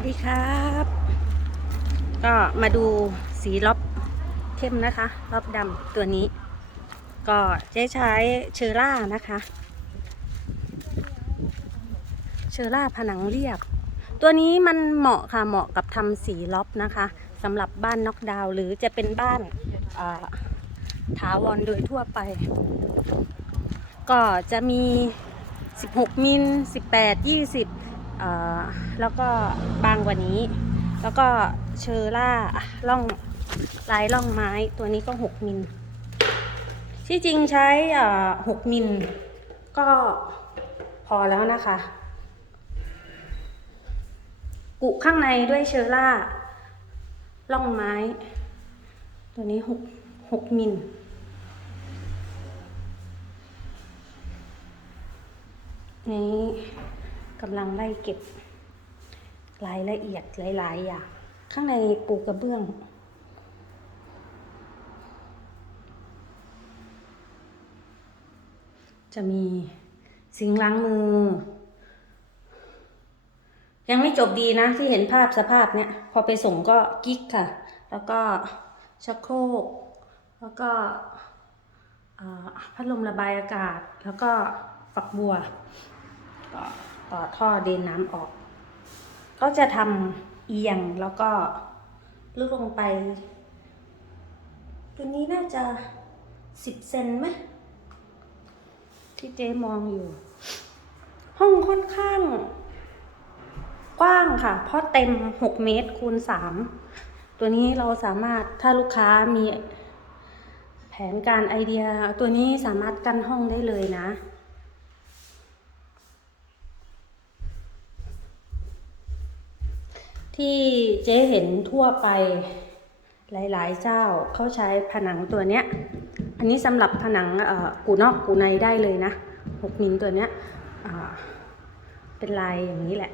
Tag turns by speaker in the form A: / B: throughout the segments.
A: วัสดีครับ ก็มาดูสีล็อบเข้มนะคะล็อบดำตัวนี้ ก็จะใช้เชอร่านะคะ เชอร่าผนังเรียบ ตัวนี้มันเหมาะค่ะเหมาะกับทำสีล็อบนะคะสำหรับบ้านน็อกดาวหรือจะเป็นบ้านอ่าถาวรโดยทั่วไป ก็จะมี 16 มิล 18 20อ่า แล้วก็บางกว่านี้ แล้วก็เชอร่าล่องลายล่องไม้ตัวนี้ก็ 6 มิลที่จริงใช้อ่า6มิลก็พอแล้วนะคะ กุข้างในด้วยเชอร่าล่องไม้ ตัวนี้6 6มิลนี้ กำลังไล่เก็บรายละเอียดหลาย ๆ อย่าง ข้างในปูกระเบื้อง จะมีสิงล้างมือ ยังไม่จบดีนะที่เห็นภาพสภาพเนี้ย พอไปส่งก็กิ๊กค่ะ แล้วก็ชักโครก แล้วก็พัดลมระบายอากาศ แล้วก็ฝักบัวก็ ต่อท่อเดินน้ำออก ก็จะทำเอียงแล้วก็ลึกลงไป ตัวนี้น่าจะสิบเซนไหมที่เจ๊มองอยู่ ห้องค่อนข้าง กว้างค่ะ เพราะเต็ม6เมตรคูณ3ตัวนี้เราสามารถถ้าลูกค้ามีแผนการไอเดีย ตัวนี้สามารถกั้นห้องได้เลยนะ ที่เจ๊เห็นทั่วไปหลายๆ เจ้าเขาใช้ผนังตัวเนี้ย อันนี้สำหรับผนังกูนอกกูในได้เลยนะ6มิลตัวเนี้ยเป็นลายอย่างนี้แหละ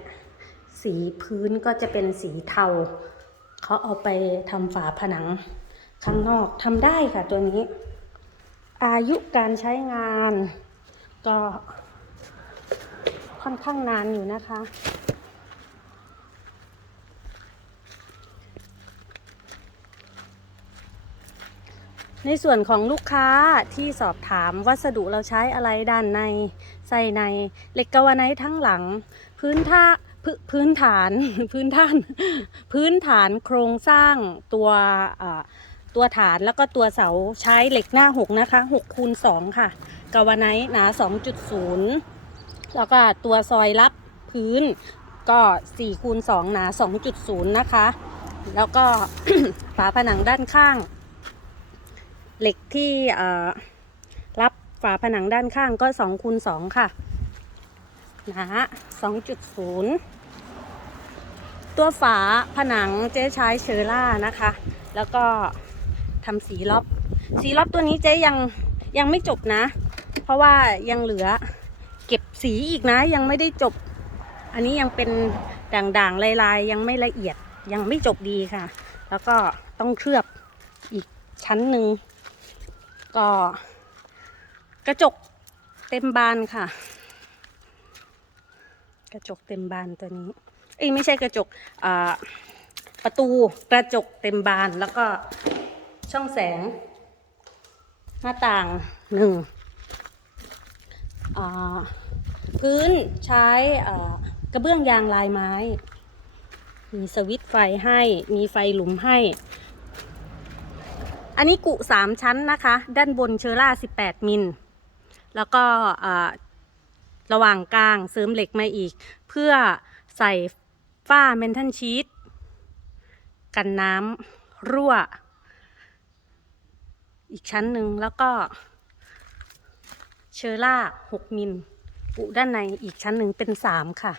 A: สีพื้นก็จะเป็นสีเทาเขาเอาไปทำฝาผนังข้างนอกทำได้ค่ะตัวนี้ อายุการใช้งานก็ค่อนข้างนานอยู่นะคะ ในส่วนของลูกค้าที่สอบถามวัสดุเราใช้อะไรด้านในใส่ในเหล็กกาวาไนท์ทั้งหลัง พื้นท่าพ,พื้นฐานพื้นท่าน พื้นฐานโครงสร้างตัวตัวฐานแล้วก็ตัวเสาใช้เหล็กหน้า 6 นะคะ6คูณ2ค่ะกาวาไนหนา 2.0 แล้วก็ตัวซอยรับพื้นก็4คูณ2หนา 2.0 นะคะ แล้วก็ฝาผนังด้านข้าง เหล็กที่รับฝาผนังด้านข้างก็2คูณ2ค่ะหนา2.0 ตัวฝาผนังเจ๊ใช้เชอร่านะคะ แล้วก็ทำสีล็อบ สีล็อบตัวนี้เจ๊ยังยังไม่จบนะ เพราะว่ายังเหลือเก็บสีอีกนะยังไม่ได้จบ อันนี้ยังเป็นด่างๆ ลายๆ ยังไม่ละเอียดยังไม่จบดีค่ะ แล้วก็ต้องเคลือบอีกชั้นหนึ่ง ก็กระจกเต็มบานค่ะ กระจกเต็มบานตัวนี้ เอ้ยไม่ใช่กระจกประตูกระจกเต็มบานแล้วก็ช่องแสง หน้าต่างหนึ่งพื้นใช้กระเบื้องยางลายไม้ มีสวิตไฟให้ มีไฟหลุมให้ อันนี้กุสามชั้นนะคะ ด้านบนเชอร่า18มิล แล้วก็ระหว่างกลางเสริมเหล็กมาอีก เพื่อใส่ฝ้าเมนทัลชีตกันน้ำรั่ว อีกชั้นหนึ่งแล้วก็เชอร่า6มิลปุด้านในอีกชั้นหนึ่งเป็น3ค่ะ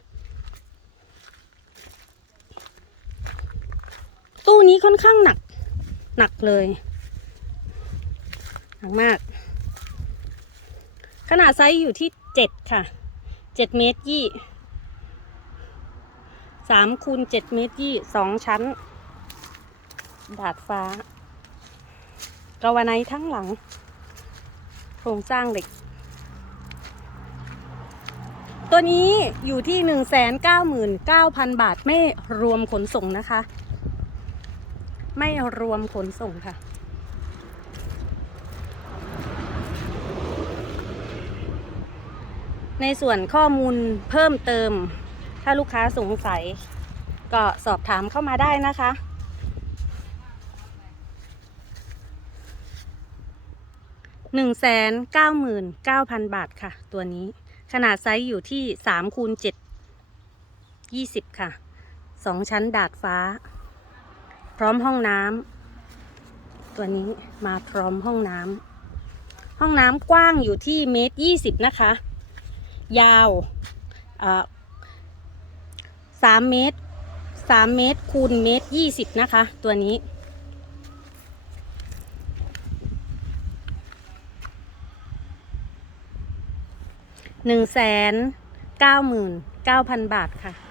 A: ตู้นี้ค่อนข้างหนัก หนักเลย หนักมาก ขนาดไซส์อยู่ที่เจ็ดค่ะเจ็ดเมตรยี่สามคูณเจ็ดเมตรยี่สองชั้น ดาดฟ้ากาวาไนทั้งหลัง โครงสร้างเหล็ก ตัวนี้อยู่ที่หนึ่งแสนเก้าหมื่นเก้าพันบาทไม่รวมขนส่งนะคะ ไม่รวมขนส่งค่ะ ในส่วนข้อมูลเพิ่มเติม ถ้าลูกค้าสงสัย ก็สอบถามเข้ามาได้นะคะหนึ่งแสนเก้าหมื่นเก้าพันบาทค่ะ ตัวนี้ ขนาดไซส์อยู่ที่สามคูณเจ็ดยี่สิบค่ะสองชั้นดาดฟ้า พร้อมห้องน้ำ ตัวนี้มาพร้อมห้องน้ำห้องน้ำกว้างอยู่ที่เมตรยี่สิบนะคะ ยาวสามเมตรสามเมตรคูณเมตรยี่สิบนะคะ ตัวนี้ หนึ่งแสนเก้าหมื่นเก้าพันบาทค่ะ